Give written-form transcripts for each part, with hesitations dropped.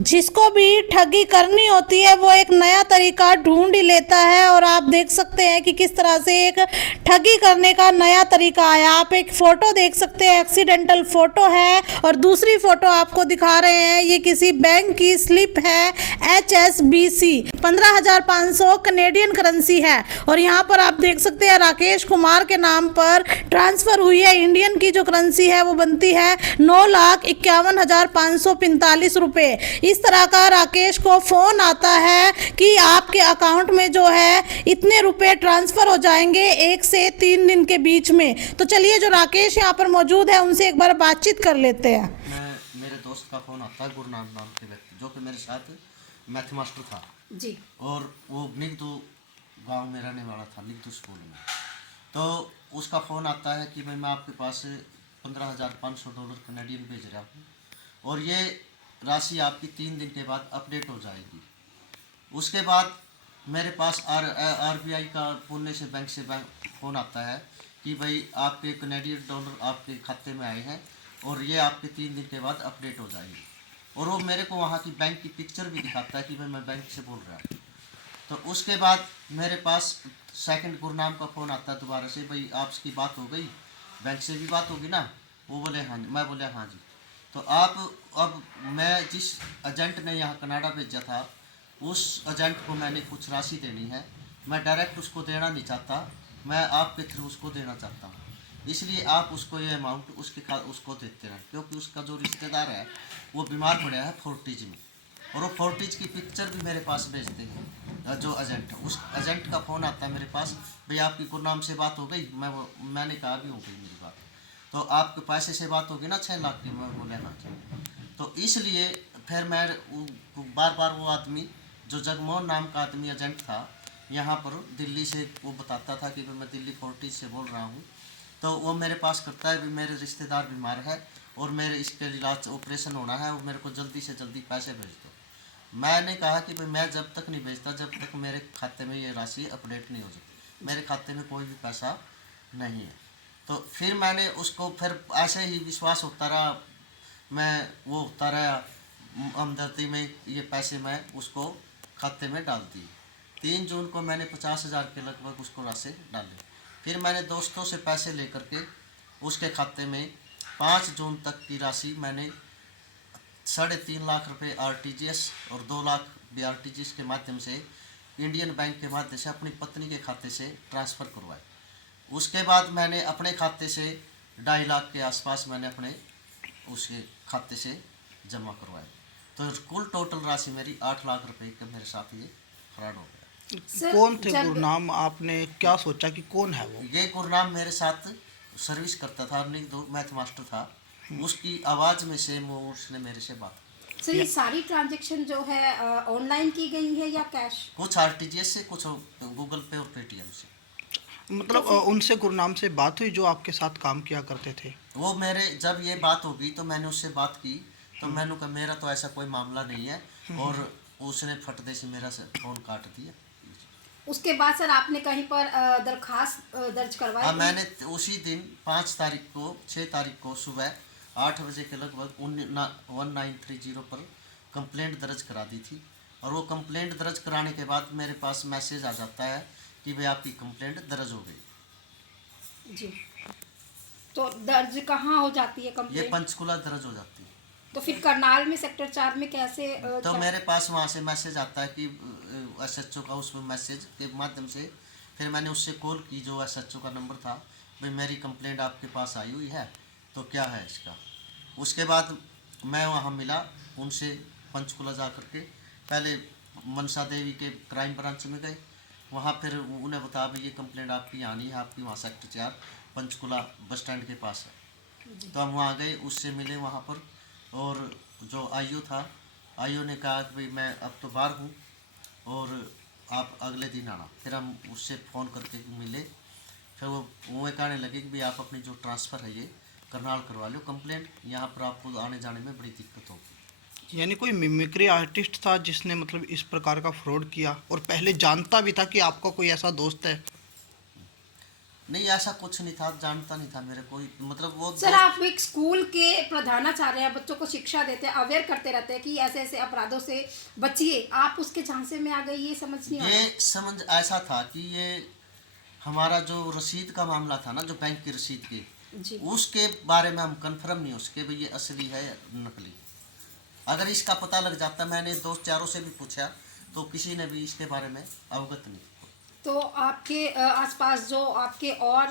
जिसको भी ठगी करनी होती है वो एक नया तरीका ढूंढ ही लेता है। और आप देख सकते हैं कि किस तरह से एक ठगी करने का नया तरीका आया। आप एक फोटो देख सकते हैं, एक्सीडेंटल फोटो है। और दूसरी फोटो आपको दिखा रहे हैं, ये किसी बैंक की स्लिप है, HSBC 15,500 कनेडियन करेंसी है। और यहाँ पर आप देख सकते हैं राकेश कुमार के नाम पर ट्रांसफर हुई है। इंडियन की जो करेंसी है वो बनती है 9,51,545 रुपए। इस तरह का राकेश को फोन आता है कि आपके अकाउंट में जो है इतने रुपए ट्रांसफर हो जाएंगे 1 से 3 दिन के बीच में। तो चलिए जो राकेश यहाँ पर मौजूद है उनसे एक बार बातचीत कर लेते हैं। मेरे दोस्त का फ़ोन आता है, गुरनाम नाम के व्यक्ति, जो कि मेरे साथ मैथ मास्टर था जी। और वो निगदू गांव में रहने वाला था, निगदू स्कूल में। तो उसका फ़ोन आता है कि भाई मैं आपके पास $15,500 कनेडियन भेज रहा हूँ और ये राशि आपकी 3 दिन के बाद अपडेट हो जाएगी। उसके बाद मेरे पास RBI का पुणे से बैंक फ़ोन आता है कि भाई आपके कनेडियन डॉलर आपके खाते में आए हैं और ये आपके 3 दिन के बाद अपडेट हो जाएगी। और वो मेरे को वहाँ की बैंक की पिक्चर भी दिखाता है कि भाई मैं बैंक से बोल रहा हूँ। तो उसके बाद मेरे पास सेकंड गुरनाम का फ़ोन आता है दोबारा से, भाई आपकी बात हो गई, बैंक से भी बात होगी ना? वो बोले हाँ जी। मैं बोले हाँ जी। तो आप अब मैं जिस एजेंट ने यहाँ कनाडा भेजा था उस एजेंट को मैंने कुछ राशि देनी है। मैं डायरेक्ट उसको देना नहीं चाहता, मैं आपके थ्रू उसको देना चाहता हूँ। इसलिए आप उसको ये अमाउंट उसको देते रहें, क्योंकि उसका जो रिश्तेदार है वो बीमार पड़ा है फोर्टिज में। और वो फोर्टिज की पिक्चर भी मेरे पास भेजते हैं जो एजेंट है। उस एजेंट का फ़ोन आता है मेरे पास, भाई आपकी गुरनाम से बात हो गई? मैंने कहा भी हो गई मेरी बात। तो आपके पैसे से बात होगी ना 6 लाख की? मैं बोले हाँ जी। तो इसलिए फिर मैं बार बार वो आदमी जो जगमोहन नाम का आदमी एजेंट था यहाँ पर दिल्ली से, वो बताता था कि मैं दिल्ली फोर्टिज से बोल रहा हूँ। तो वो मेरे पास करता है, भी मेरे रिश्तेदार बीमार है और मेरे इसके इलाज ऑपरेशन होना है, वो मेरे को जल्दी से जल्दी पैसे भेज दो। मैंने कहा कि भाई मैं जब तक नहीं भेजता जब तक मेरे खाते में ये राशि अपडेट नहीं हो जाती। मेरे खाते में कोई भी पैसा नहीं है। तो फिर मैंने उसको फिर ऐसे ही विश्वास होता रहा, मैं वो होता रहा हमदर्दी में, ये पैसे मैं उसको खाते में डाल दी। 3 जून को मैंने 50,000 के लगभग उसको राशि डाली। फिर मैंने दोस्तों से पैसे लेकर के उसके खाते में 5 जून तक की राशि मैंने 3.5 लाख रुपए RTGS और 2 लाख भी RTGS के माध्यम से इंडियन बैंक के माध्यम से अपनी पत्नी के खाते से ट्रांसफ़र करवाए। उसके बाद मैंने अपने खाते से 2.5 लाख के आसपास मैंने अपने उसके खाते से जमा करवाए। तो कुल टोटल राशि मेरी 8 लाख रुपए के मेरे साथ ये फ्रॉड हो गया। कौन थे गुरनाम? आपने क्या सोचा कि कौन है वो? ये गुरनाम मेरे साथ सर्विस करता था, नहीं तो मैथ मास्टर था। उसकी आवाज़ में से उसने मेरे से बात की। सर ये सारी ट्रांजैक्शन जो है ऑनलाइन की गई है या कैश? कुछ RTGS से, कुछ गूगल पे और पेटीएम से। मतलब उनसे गुरनाम से बात हुई जो आपके साथ काम किया करते थे? वो मेरे जब ये बात होगी तो मैंने उससे बात की, तो मैंने कहा मेरा तो ऐसा कोई मामला नहीं है, और उसने फटदे से मेरा फ़ोन काट दिया। उसके बाद सर आपने कहीं पर दरखास्त दर्ज करवाई? हाँ, मैंने उसी दिन 6 तारीख को सुबह 8 बजे के लगभग 1930 पर कंप्लेंट दर्ज करा दी थी। और वो कंप्लेंट दर्ज कराने के बाद मेरे पास मैसेज आ जाता है कि भाई आपकी कंप्लेंट दर्ज हो गई। जी। तो दर्ज कहाँ हो जाती है ये कंप्लेंट? पंचकुला दर्ज हो जाती है। तो फिर करनाल में सेक्टर 4 में कैसे तो मेरे पास वहाँ से मैसेज आता है कि SHO का, उस मैसेज के माध्यम से फिर मैंने उससे कॉल की, जो SHO का नंबर था, भाई मेरी कंप्लेंट आपके पास आई हुई है, तो क्या है इसका। उसके बाद मैं वहाँ मिला उनसे पंचकुला जा कर के। पहले मनसा देवी के क्राइम ब्रांच में गए, वहाँ फिर उन्हें बताया भाई ये कंप्लेंट आपकी आनी है, आपकी वहाँ सेक्टर 4 पंचकुला बस स्टैंड के पास है। तो हम वहाँ गए, उससे मिले वहाँ पर, और जो IO था, IO ने कहा कि भाई मैं अब तो बाहर हूँ और आप अगले दिन आना। फिर हम उससे फ़ोन करके मिले, फिर वो कहने लगे कि भाई आप अपनी जो ट्रांसफ़र है ये करनाल करवा लो कंप्लेंट, यहाँ पर आपको आने जाने में बड़ी दिक्कत होगी। यानी कोई मिमिक्री आर्टिस्ट था जिसने मतलब इस प्रकार का फ्रॉड किया और पहले जानता भी था कि आपका कोई ऐसा दोस्त है? नहीं ऐसा कुछ नहीं था, जानता नहीं था मेरे कोई, मतलब वो सर आप एक स्कूल के प्रधानाचार्य हैं, बच्चों को शिक्षा देते हैं, अवेयर करते रहते हैं कि ऐसे ऐसे अपराधों से बचिए, आप उसके झांसे में आ गए, ये समझ नहीं आ रहा। ये समझ ऐसा था कि ये हमारा जो रसीद का मामला था ना, जो बैंक की रसीद की, जी उसके बारे में हम कंफर्म नहीं उसके भाई ये असली है या नकली। अगर इसका पता लग जाता, मैंने दोस्त चारों से भी पूछा तो किसी ने भी इसके बारे में अवगत नहीं। तो आपके आसपास जो आपके और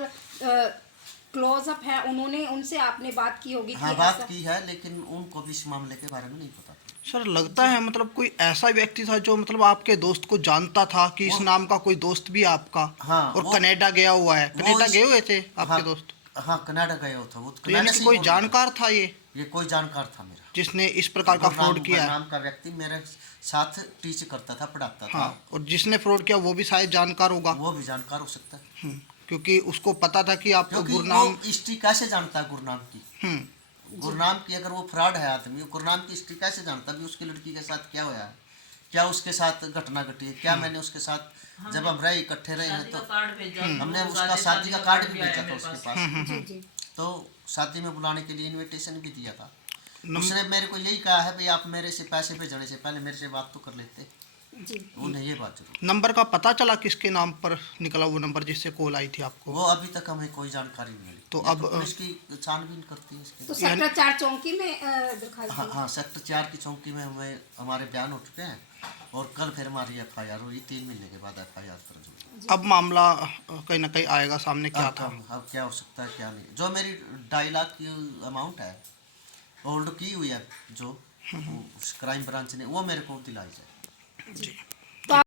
क्लोजअप है, उन्होंने उनसे आपने बात की होगी हाँ कि बात ऐसा? की है, लेकिन उनको भी इस मामले के बारे में नहीं पता था। सर लगता है मतलब कोई ऐसा व्यक्ति था जो मतलब आपके दोस्त को जानता था कि इस नाम का कोई दोस्त भी आपका, हाँ, और वो- कनाडा गया हुआ है, वो कनाडा इस- गए हुए थे आपके हाँ, दोस्त? हाँ कनाडा गया हुआ था वो, तो यानी कि कोई जानकार था ये कोई जानकार था मेरा, जिसने इस प्रकार का फ्रॉड किया है? नाम का व्यक्ति मेरे साथ टीच करता था, पढ़ाता था। हाँ, और जिसने फ्रॉड किया वो भी शायद जानकार होगा। वो भी जानकार हो सकता है, क्योंकि उसको पता था कि आप क्योंकि गुरनाम। वो हिस्ट्री कैसे जानता है गुरनाम की। गुरनाम की अगर वो फ्रॉड है आदमी, गुरनाम की हिस्ट्री कैसे जानता भी उसकी लड़की के साथ क्या हुआ है, क्या उसके साथ घटना घटी है, क्या मैंने उसके साथ जब हम रहे इकट्ठे रहे हैं तो हमने उसका शादी का कार्ड भी भेजा था उसके पास। जी जी तो शादी में बुलाने के लिए इनविटेशन भी दिया था। उसने मेरे को यही कहा है भाई आप मेरे से पैसे भेजने से पहले मेरे से बात तो कर लेते। जी उन्हें ये बात जरूर। नंबर का पता चला किसके नाम पर निकला वो नंबर जिससे कॉल आई थी आपको? वो अभी तक हमें कोई जानकारी नहीं मिली। तो ये अब पुलिस की छानबीन करती है इसके। तो सेक्टर 4 चौकी में दरखास्त हाँ दी। हाँ, सेक्टर 4 की चौकी में हमारे बयान उठ चुके हैं और कल फिर हमारी FIR हुई, 3 महीने के बाद FIR दर्ज हुई। अब मामला कहीं ना कहीं आएगा सामने, क्या था? अब क्या हो सकता है क्या नहीं। जो मेरी 2.5 लाख की अमाउंट है होल्ड की हुई है, जो क्राइम ब्रांच ने, वो मेरे को दिलाई जाए। जी।